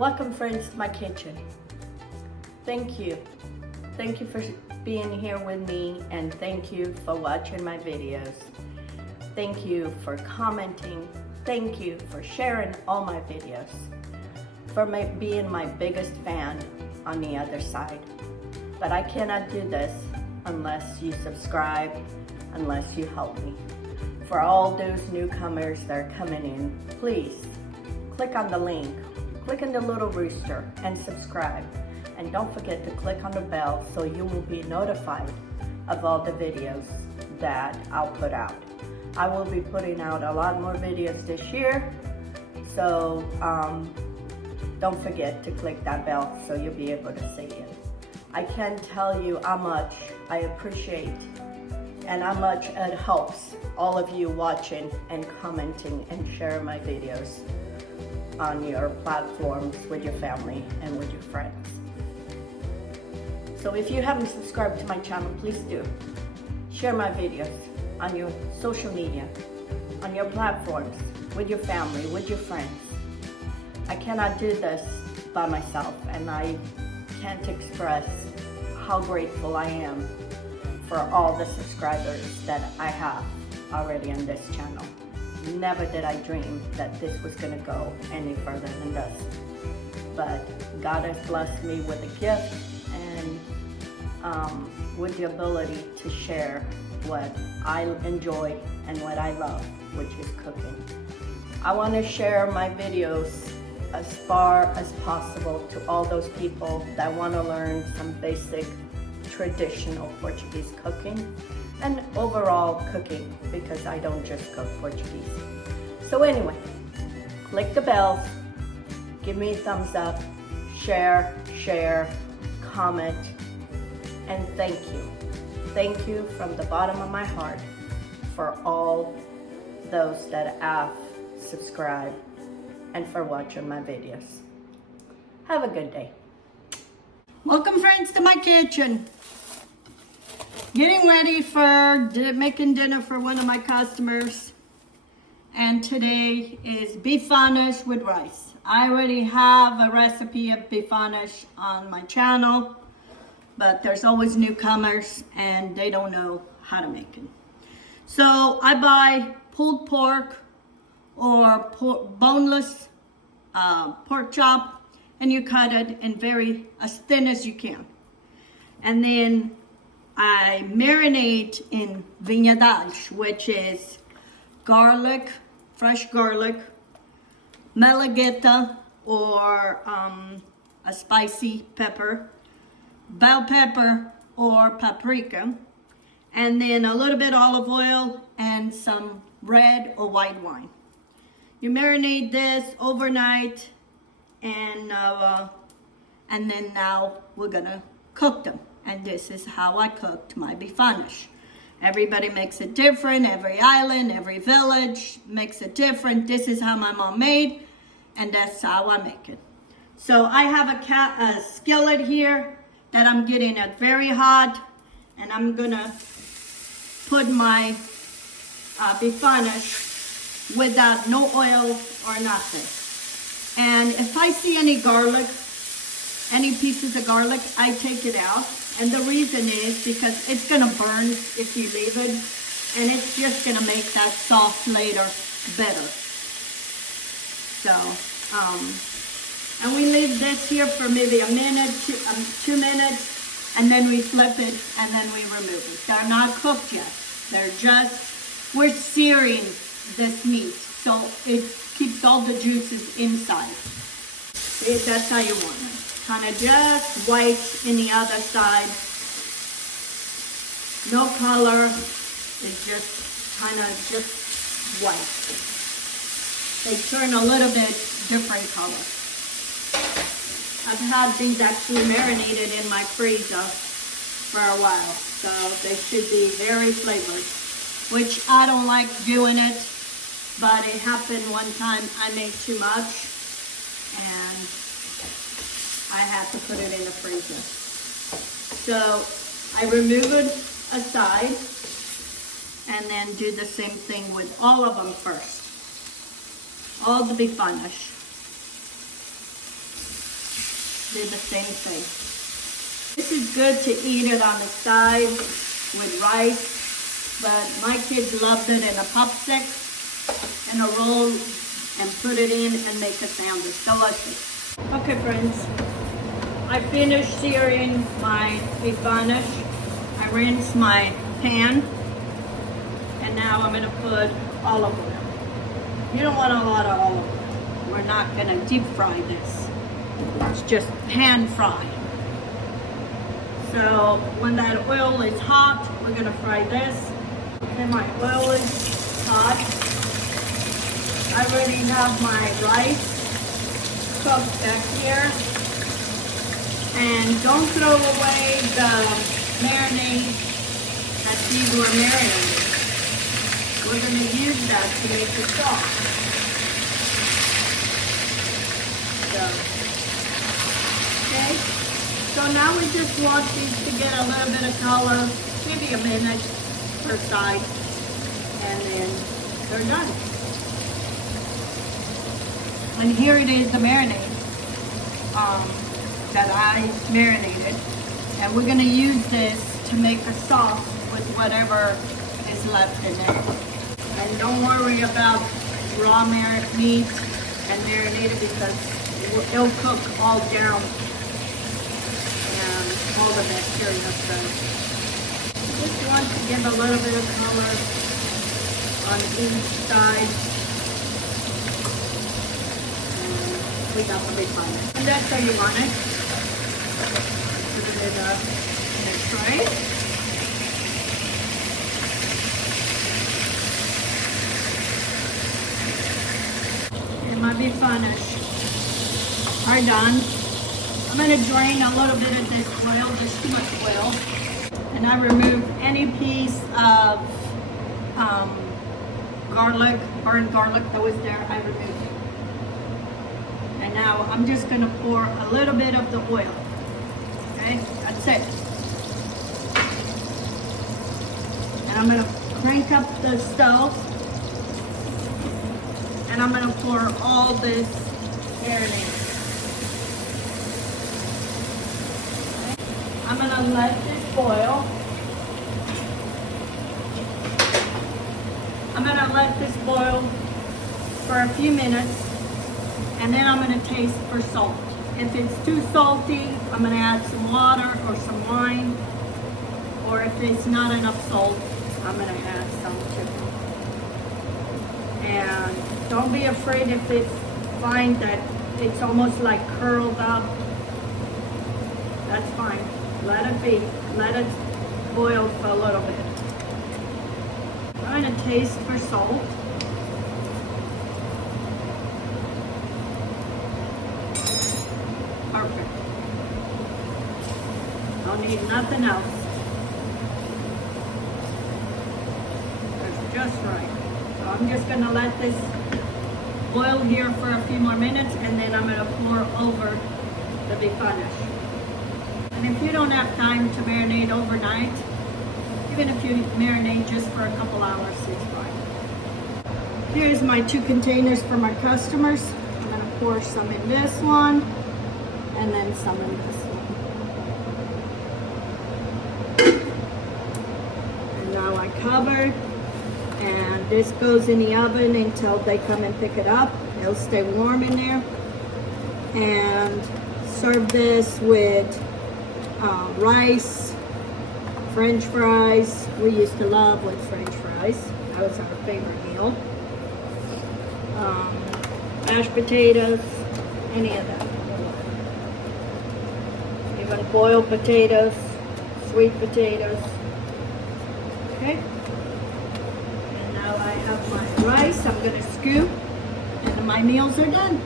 Welcome friends to my kitchen. Thank you. Thank you for being here with me, and thank you for watching my videos. Thank you for commenting. Thank you for sharing all my videos. For being my biggest fan on the other side. But I cannot do this unless you subscribe, unless you help me. For all those newcomers that are coming in, please click on the link, click on the little rooster and subscribe. And don't forget to click on the bell so you will be notified of all the videos that I'll put out. I will be putting out a lot more videos this year, so don't forget to click that bell so you'll be able to see it. I can't tell you how much I appreciate and how much it helps all of you watching and commenting and sharing my videos on your platforms with your family and with your friends. So if you haven't subscribed to my channel, please do. Share my videos on your social media, on your platforms, with your family, with your friends. I cannot do this by myself, and I can't express how grateful I am for all the subscribers that I have already on this channel. Never did I dream that this was gonna go any further than this. But God has blessed me with a gift and with the ability to share what I enjoy and what I love, which is cooking. I want to share my videos as far as possible to all those people that want to learn some basic traditional Portuguese cooking and overall cooking, because I don't just cook Portuguese. So anyway, click the bells, give me a thumbs up, share, comment, and thank you. Thank you from the bottom of my heart for all those that have subscribed and for watching my videos. Have a good day. Welcome friends to my kitchen. Getting ready for making dinner for one of my customers. And today is Bifanas with rice. I already have a recipe of Bifanas on my channel, but there's always newcomers and they don't know how to make it. So I buy pulled pork or boneless pork chop, and you cut it in as thin as you can. And then I marinate in vinhadalhos, which is garlic, fresh garlic, malagueta or a spicy pepper, bell pepper or paprika, and then a little bit olive oil and some red or white wine. You marinate this overnight, and then now we're gonna cook them. And this is how I cooked my bifanas. Everybody makes it different. Every island, every village makes it different. This is how my mom made, and that's how I make it. So I have a skillet here that I'm getting it very hot, and I'm gonna put my bifanas without no oil or nothing. And if I see any garlic, any pieces of garlic, I take it out. And the reason is because it's gonna burn if you leave it, and it's just gonna make that sauce later better. So, and we leave this here for maybe a minute, 2 minutes, and then we flip it, and then we remove it. They're not cooked yet. We're searing this meat, so it keeps all the juices inside. That's how you want it. Kind of just white in the other side. No color. It's just kind of just white. They turn a little bit different color. I've had these actually marinated in my freezer for a while, so they should be very flavored, which I don't like doing it, but it happened one time I made too much and I had to put it in the freezer. So I remove it aside and then do the same thing with all of them first. All the bifanas. did the same thing. This is good to eat it on the side with rice, but my kids loved it in a popsicle, in a roll, and put it in and make a sandwich. Delicious. Okay, friends, I finished searing my Bifanas. I rinsed my pan, and now I'm gonna put olive oil. You don't want a lot of olive oil. We're not gonna deep fry this. It's just pan fry. So when that oil is hot, we're gonna fry this. Okay, my oil is hot. I already have my rice cooked back here. And don't throw away the marinade that these were marinated. We're gonna use that to make the sauce. So, okay. So now we just want these to get a little bit of color, maybe a minute per side, and then they're done. And here it is, the marinade that I marinated. And we're gonna use this to make a sauce with whatever is left in it. And don't worry about raw meat and marinated because it'll cook all down. All the bacteria. So just want to give a little bit of color on each side. And we got the Bifana. And that's how you want it. Put it in a tray. And my Bifanas are done. I'm going to drain a little bit of this oil, just too much oil. And I remove any piece of garlic, burnt garlic that was there, I removed it. And now I'm just going to pour a little bit of the oil. Okay, that's it. And I'm going to crank up the stove. And I'm going to pour all this marinade. I'm gonna let this boil. I'm gonna let this boil for a few minutes, and then I'm gonna taste for salt. If it's too salty, I'm gonna add some water or some wine, or if it's not enough salt, I'm gonna add some too. And don't be afraid if it's find that it's almost like curled up. That's fine. Let it be. Let it boil for a little bit. I'm going to taste for salt. Perfect. Don't need nothing else. That's just right. So I'm just going to let this boil here for a few more minutes, and then I'm going to pour over the Bifanas. And if you don't have time to marinate overnight, even if you marinate just for a couple hours, it's fine. Here's my 2 containers for my customers. I'm going to pour some in this one, and then some in this one. And now I cover, and this goes in the oven until they come and pick it up. It'll stay warm in there. And serve this with rice, French fries. We used to love with French fries. That was our favorite meal. Mashed potatoes, any of that. Even boiled potatoes, sweet potatoes. Okay. And now I have my rice. I'm going to scoop, and my meals are done.